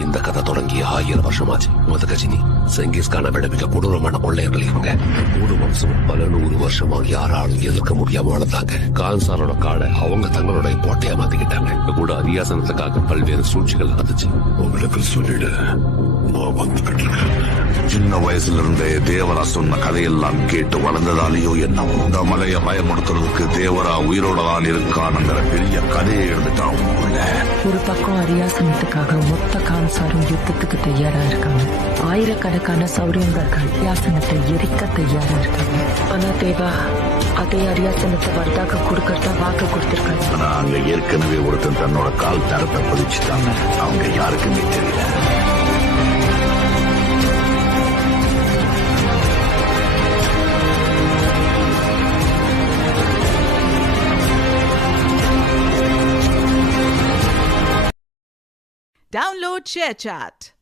இந்த கதை தொடங்கி 1000 வருஷமாச்சு. கஜினி செங்கிஸ்கான விட மிக கொடூரமான கொள்ளையர்கள் இவங்க. 3 வருஷம் பல 100 வருஷமா யாராலும் எதிர்க்க முடியாம வளர்ந்தாங்க. கான்சாரோட காடை அவங்க தங்களுடைய கோட்டையா மாத்திக்கிட்டாங்க. கூட அரியாசனத்துக்காக பல்வேறு சூழ்ச்சிகள் நடந்துச்சு. உங்களுக்கு சொல்லிடு, நான் வந்துகிட்டு இருக்கேன். சின்ன வயசுல இருந்தே தேவரா சொன்ன கதையெல்லாம் கேட்டு வளர்ந்ததாலேயோ என்னவோ இந்த மலையை பயமுடுத்துறதுக்கு தேவரா உயிரோட தான் இருக்கானுங்கிற பெரிய கதையை எழுந்துட்டான். ஒரு பக்கம் அரியாசனத்துக்காக மொத்த கான்சாரும் யுத்தத்துக்கு தயாரா இருக்காங்க. ஆயிரக்கணக்கான சௌரியங்கர்கள் அரியாசனத்தை எரிக்க தயாரா இருக்காங்க. ஆனா தேவா அதே அரியாசனத்தை வர்தாக கொடுக்கறதா வாக்கு கொடுத்திருக்காங்க. ஆனா அங்க ஏற்கனவே ஒருத்தன் தன்னோட கால் தரத்தை பதிச்சுட்டாங்க. அவங்க யாருக்குமே தெரியல. Download ShareChat.